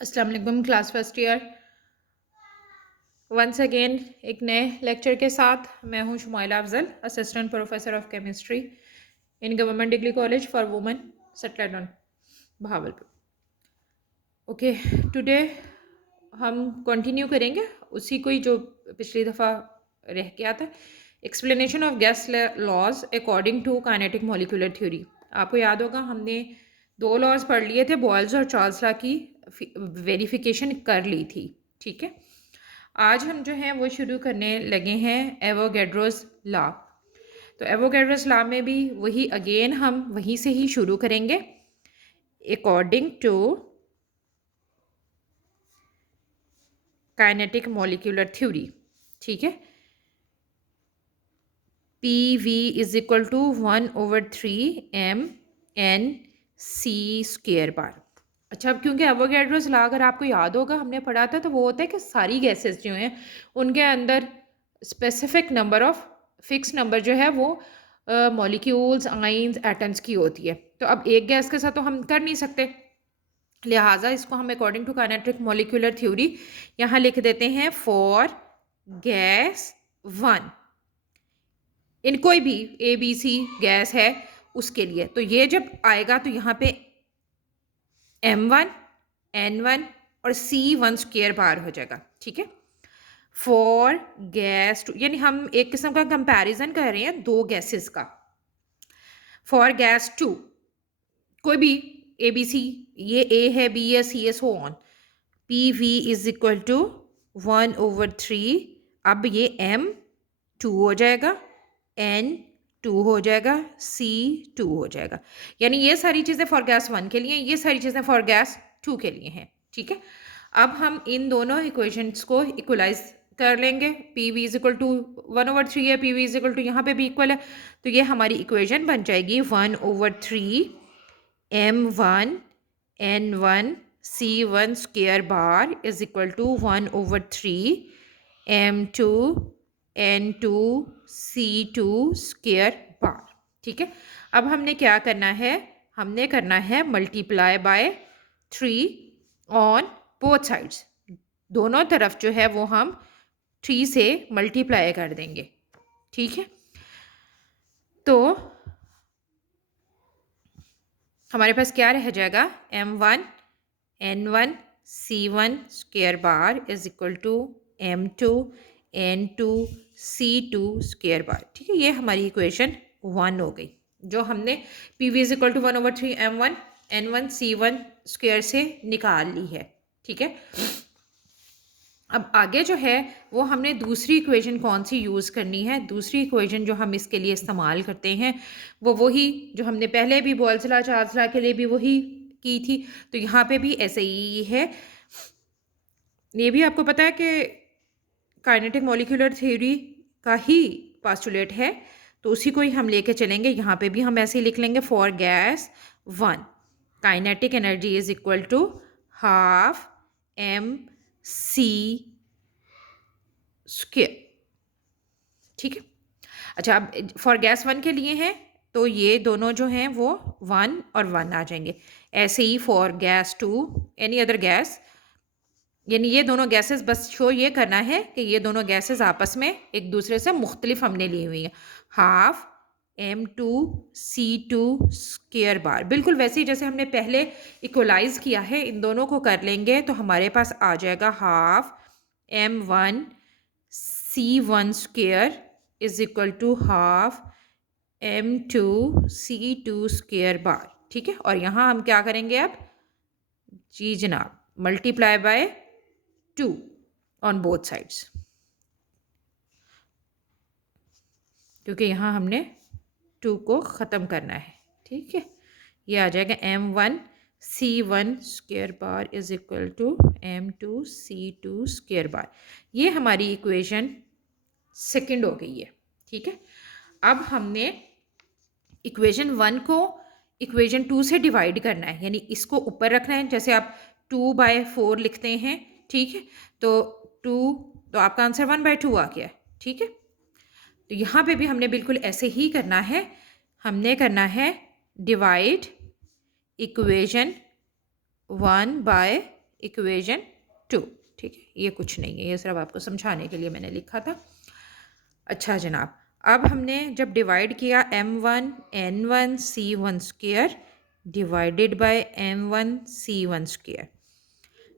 अस्सलाम वालेकुम class first year. Once again एक नए लेक्चर के साथ मैं हूं Shumaila Afzal, assistant professor of chemistry in government degree college for women, settled on Bahawalpur. Okay, today हम कंटिन्यू करेंगे उसी को ही जो पिछली दफ़ा रह गया था। Explanation of gas laws according to kinetic molecular theory. आपको याद होगा हमने दो लॉज पढ़ लिए थे, बॉयल्स और चार्ल्स लॉ की वेरिफिकेशन कर ली थी। ठीक है, आज हम जो हैं वो शुरू करने लगे हैं एवोगैड्रोस लॉ। तो एवोगैड्रोस लॉ में भी वही अगेन हम वहीं से ही शुरू करेंगे। According to kinetic molecular theory, ठीक है, P V is equal to 1/3 mN/c²। अच्छा, अब क्योंकि एवोगैड्रोस लॉ अगर आपको याद होगा हमने पढ़ा था, तो वो होता है कि सारी गैसेस जो हैं उनके अंदर specific number of fix number जो है वो मॉलिक्यूल्स, आइंस, एटम्स की होती है। तो अब एक गैस के साथ तो हम कर नहीं सकते, लिहाजा इसको हम according to kinetic molecular theory यहाँ लिख देते हैं फॉर गैस वन, इन कोई भी ए बी सी गैस है उसके लिए। तो ये जब आएगा तो यहाँ पे M1, N1 और C1² बार हो जाएगा। ठीक है, फॉर गैस टू, यानी हम एक किस्म का कंपैरिजन कर रहे हैं दो गैसेस का। फॉर गैस टू, कोई भी ए बी सी, ये ए है, बी है, सी है, so on, P V is equal to 1/3। अब ये M2 हो जाएगा, N2 हो जाएगा, C2 हो जाएगा। यानी ये सारी चीज़ें फॉर गैस वन के लिए, ये सारी चीज़ें फॉर गैस टू के लिए हैं। ठीक है, अब हम इन दोनों इक्वेशंस को इक्वलाइज कर लेंगे। P V is equal to 1/3 है, P V is equal to यहाँ पे भी इक्वल है, तो ये हमारी इक्वेशन बन जाएगी 1/3 M1 N1 C1² bar is equal to 1/3 M2 N2 C2² bar. ठीक है, अब हमने क्या करना है, हमने करना है multiply by 3 on both sides. दोनों तरफ जो है वो हम 3 से मल्टीप्लाई कर देंगे। ठीक है, तो हमारे पास क्या रह जाएगा, M1 N1 C1² bar is equal to M2 N2 C2² bar. ठीक है, ये हमारी इक्वेशन 1 हो गई, जो हमने P V is equal to 1/3 M1 N1 C1² से निकाल ली है। ठीक है, अब आगे जो है वो हमने दूसरी इक्वेशन कौन सी यूज़ करनी है। दूसरी इक्वेशन जो हम इसके लिए इस्तेमाल करते हैं वो वही जो हमने पहले भी बॉयल्स लॉ, चार्ल्स लॉ के लिए भी वही की थी, तो यहाँ पे भी ऐसे ही है। ये भी आपको पता है कि काइनेटिक मॉलिक्यूलर थ्योरी का ही पास्टुलेट है, तो उसी को ही हम लेके चलेंगे। यहाँ पे भी हम ऐसे ही लिख लेंगे for gas one, kinetic energy is equal to half MC²। ठीक है, अच्छा, अब फॉर गैस वन के लिए हैं तो ये दोनों जो हैं वो 1 और 1 आ जाएंगे। ऐसे ही for gas two, any other gas, यानी ये दोनों गैसेस, बस शो ये करना है कि ये दोनों गैसेस आपस में एक दूसरे से मुख्तलिफ हमने ली हुई है। हाफ M2 C2² बार, बिल्कुल वैसे ही जैसे हमने पहले इक्वलाइज किया है, इन दोनों को कर लेंगे तो हमारे पास आ जाएगा half M1 C1² is equal to half M2 C2² bar. ठीक है, और यहाँ हम क्या करेंगे अब, जी जनाब, multiply by 2 on both sides, क्योंकि यहाँ हमने 2 को ख़त्म करना है। ठीक है, ये आ जाएगा M1 C1² bar is equal to M2 C2² bar. ये हमारी इक्वेशन सेकंड हो गई है। ठीक है, अब हमने इक्वेशन 1 को इक्वेशन 2 से डिवाइड करना है, यानी इसको ऊपर रखना है। जैसे आप 2/4 लिखते हैं, ठीक है, तो 2, तो आपका आंसर 1/2 आ गया। ठीक है, तो यहाँ पे भी हमने बिल्कुल ऐसे ही करना है, हमने करना है डिवाइड इक्वेशन 1 बाय इक्वेशन 2। ठीक है, ये कुछ नहीं है, ये सिर्फ आपको समझाने के लिए मैंने लिखा था। अच्छा जनाब, अब हमने जब डिवाइड किया m1 n1 c1 square divided by m1 c1 square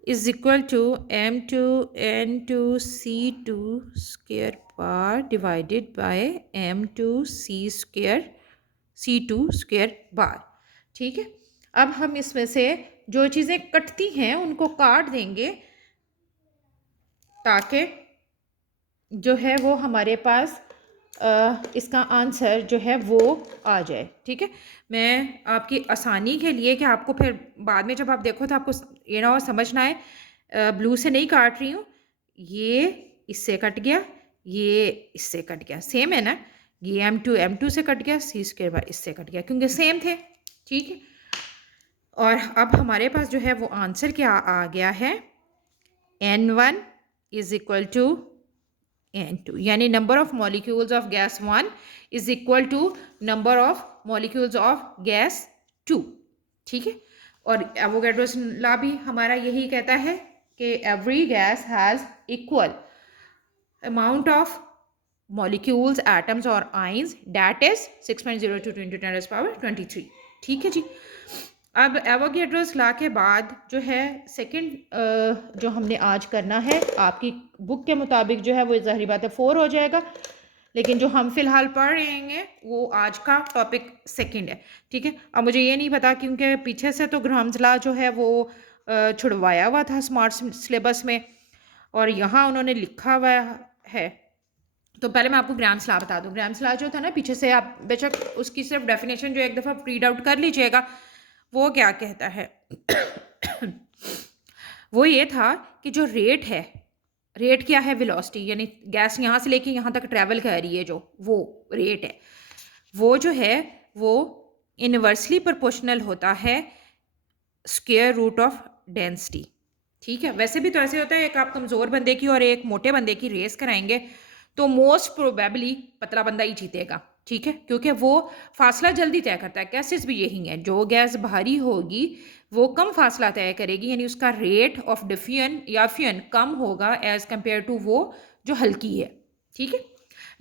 is equal to m2 n2 c2 square bar divided by m2 c2 square bar. ठीक है, अब हम इसमें से जो चीज़ें कटती हैं उनको काट देंगे ताकि जो है वो हमारे पास इसका आंसर जो है वो आ जाए। ठीक है, मैं आपकी आसानी के लिए कि आपको फिर बाद में जब आप देखो तो आपको ये ना हो समझ ना आए, ब्लू से नहीं काट रही हूँ, ये इससे कट गया, ये इससे कट गया, सेम है ना, ये m2 से कट गया, c स्क्वायर बार इससे कट गया क्योंकि सेम थे। ठीक है, और अब हमारे पास जो है वो आंसर क्या आ गया है, n1 is equal to n2, यानी number of molecules of gas 1 is equal to number of molecules of gas 2। ठीक है, और एवोगैड्रोस लॉ भी हमारा यही कहता है कि every gas has equal amount of molecules, atoms और ions, that is 6.02 into 10 raised power 23। ठीक है जी, अब एवोगैड्रोस लॉ के बाद जो है सेकंड जो हमने आज करना है आपकी बुक के मुताबिक जो है वो ज़ाहिर बात है 4 हो जाएगा, लेकिन जो हम फिलहाल पढ़ रहे हैं वो आज का टॉपिक सेकंड है। ठीक है, अब मुझे ये नहीं पता क्योंकि पीछे से तो ग्राम्स लॉ जो है वो छुड़वाया हुआ था स्मार्ट सिलेबस में और यहाँ उन्होंने लिखा हुआ है। तो पहले मैं आपको ग्राम्स लॉ बता दूं। ग्राम्स लॉ जो था ना, पीछे से आप बेशक उसकी सिर्फ डेफिनेशन जो एक दफ़ा रीड आउट कर लीजिएगा, वो क्या कहता है वो ये था कि जो रेट है, रेट क्या है, वेलोसिटी, यानी गैस यहाँ से लेके यहाँ तक ट्रैवल कर रही है जो वो रेट है, वो जो है वो इनवर्सली प्रोपोर्शनल होता है स्क्वायर रूट ऑफ डेंसिटी। ठीक है, वैसे भी तो ऐसे होता है, एक आप कमज़ोर बंदे की और एक मोटे बंदे की रेस कराएंगे तो मोस्ट प्रोबेबली पतला बंदा ही जीतेगा। ठीक है, क्योंकि वो फासला जल्दी तय करता है, गैसेस भी यही है, जो गैस भारी होगी वो कम फासला तय करेगी, यानी उसका रेट ऑफ डिफियन या फियन कम होगा एज कंपेयर टू वो जो हल्की है। ठीक है,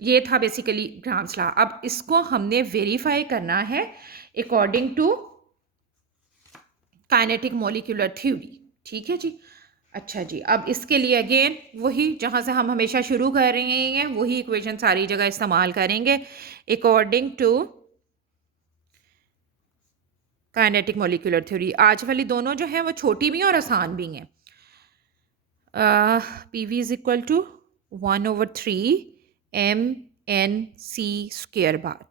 ये था बेसिकली ग्राम्स लॉ। अब इसको हमने वेरीफाई करना है according to kinetic molecular theory. ठीक है जी, अच्छा जी, अब इसके लिए अगेन वही जहाँ से हम हमेशा शुरू कर रहे हैं वही इक्वेशन सारी जगह इस्तेमाल करेंगे according to kinetic molecular theory. आज वाली दोनों जो हैं वो छोटी भी हैं और आसान भी हैं। P V is equal to 1/3 m(n)c² बार।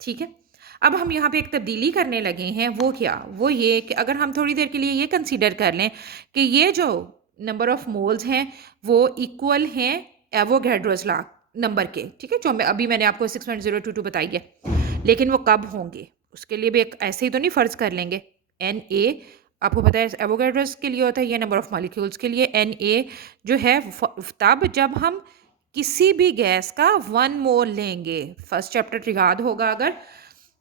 ठीक है, अब हम यहाँ पे एक तब्दीली करने लगे हैं, वो क्या, वो ये कि अगर हम थोड़ी देर के लिए ये कंसीडर कर लें कि ये जो नंबर ऑफ मोल्स हैं वो इक्वल हैं एवोगैड्रोस लॉ नंबर के। ठीक है, जो मैंने आपको 6.022 बताई है, लेकिन वो कब होंगे उसके लिए भी एक ऐसे ही तो नहीं फ़र्ज़ कर लेंगे। Na आपको पता है एवोगैड्रोस के लिए होता है, ये नंबर ऑफ मॉलिक्यूल्स के लिए Na जो है तब जब हम किसी भी गैस का 1 मोल लेंगे। फर्स्ट चैप्टर याद होगा अगर,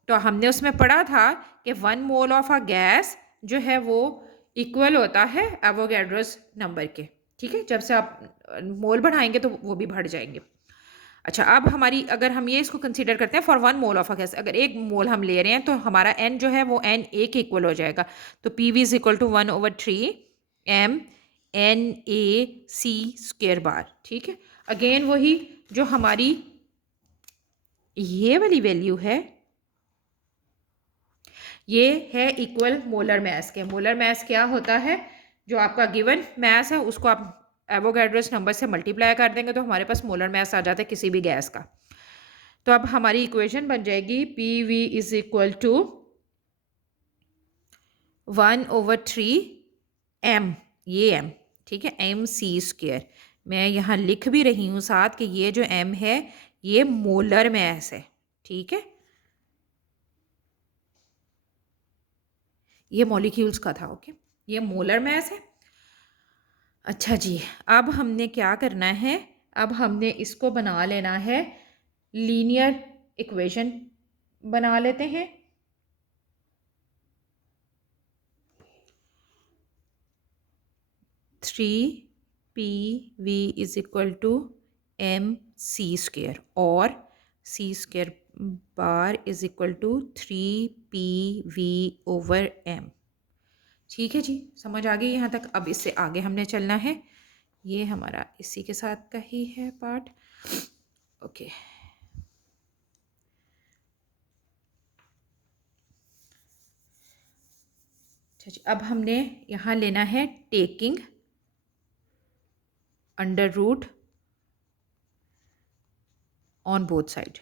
तो हमने उसमें पढ़ा था कि 1 मोल ऑफ अ गैस जो है वो इक्वल होता है एवोगैड्रोस नंबर के। ठीक है, जब से आप मोल बढ़ाएंगे तो वो भी बढ़ जाएंगे। अच्छा, अब हमारी अगर हम ये इसको कंसीडर करते हैं for 1 mole of a gas, अगर 1 मोल हम ले रहे हैं तो हमारा n जो है वो Na के इक्वल हो जाएगा। तो P V is equal to 1/3 m(Na)c² बार। ठीक है, अगेन वही जो हमारी ये वाली वैल्यू है, ये है इक्वल मोलर मैस के। मोलर मैस क्या होता है, जो आपका गिवन मैस है उसको आप एवोगैड्रोस नंबर से मल्टीप्लाई कर देंगे तो हमारे पास मोलर मैस आ जाता है किसी भी गैस का। तो अब हमारी इक्वेशन बन जाएगी P V is equal to 1/3 m, ये m, ठीक है, m(c²). मैं यहाँ लिख भी रही हूँ साथ कि ये जो m है ये मोलर मैस है। ठीक है, ये मॉलिक्यूल्स का था। ओके, ये मोलर मैस है। अच्छा जी, अब हमने क्या करना है, अब हमने इसको बना लेना है लीनियर इक्वेशन बना लेते हैं। 3 PV is equal to MC² और C² bar is equal to 3PV/M। ठीक है जी, समझ आ गई यहाँ तक। अब इससे आगे हमने चलना है, ये हमारा इसी के साथ का ही है पार्ट। ओके, अच्छा जी, अब हमने यहाँ लेना है taking under root on both side,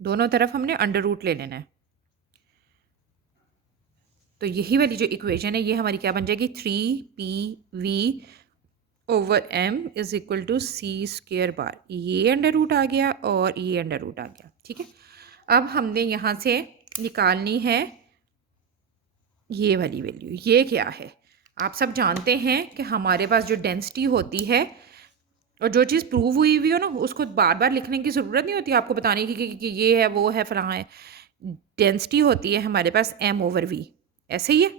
दोनों तरफ हमने अंडर रूट ले लेना है। तो यही वाली जो इक्वेशन है ये हमारी क्या बन जाएगी, 3PV/M is equal to C² बार। ये अंडर रूट आ गया और ये अंडर रूट आ गया। ठीक है, अब हमने यहाँ से निकालनी है ये वाली वैल्यू। ये क्या है, आप सब जानते हैं कि हमारे पास जो डेंसिटी होती है और जो चीज़ प्रूव हुई हुई हो ना, उसको बार बार लिखने की ज़रूरत नहीं होती आपको बताने की कि ये है वो है फलां है। डेंसिटी होती है हमारे पास M/V, ऐसे ही है।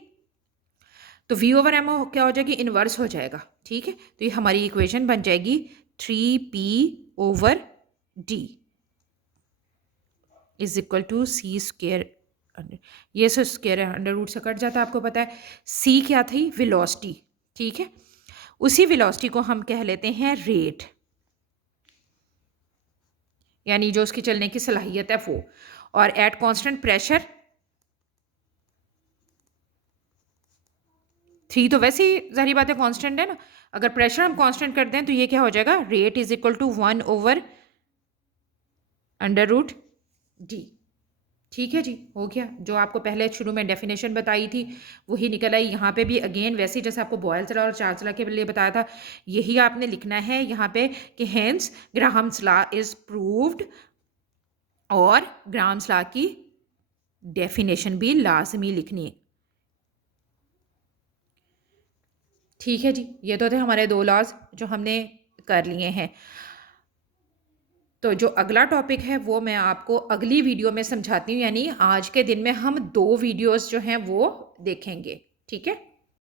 तो V/M क्या हो जाएगी, इन्वर्स हो जाएगा। ठीक है, तो ये हमारी इक्वेशन बन जाएगी 3P/D is equal to C²। ये स्क्वायर अंडर रूट से कट जाता है, आपको पता है। C क्या थी, वेलोसिटी। ठीक है, उसी वेलोसिटी को हम कह लेते हैं रेट, यानी जो उसकी चलने की सलाहियत है वो। और एट कांस्टेंट प्रेशर 3 तो वैसे ही ज़ाहिर बात है कांस्टेंट है ना। अगर प्रेशर हम कांस्टेंट कर दें तो ये क्या हो जाएगा, rate is equal to 1/√D। ठीक है जी, हो गया। जो आपको पहले शुरू में डेफिनेशन बताई थी वही निकल आई। यहाँ पे भी अगेन वैसे ही जैसे आपको बॉयल्स लॉ और चार्ल्स लॉ के लिए बताया था, यही आपने लिखना है यहाँ पे कि hence Graham's law is proved, और ग्राहम्स लॉ की डेफिनेशन भी लाजमी लिखनी है। ठीक है जी, ये तो थे हमारे 2 लॉज जो हमने कर लिए हैं। तो जो अगला टॉपिक है वो मैं आपको अगली वीडियो में समझाती हूँ, यानी आज के दिन में हम 2 वीडियोस जो हैं वो देखेंगे। ठीक है।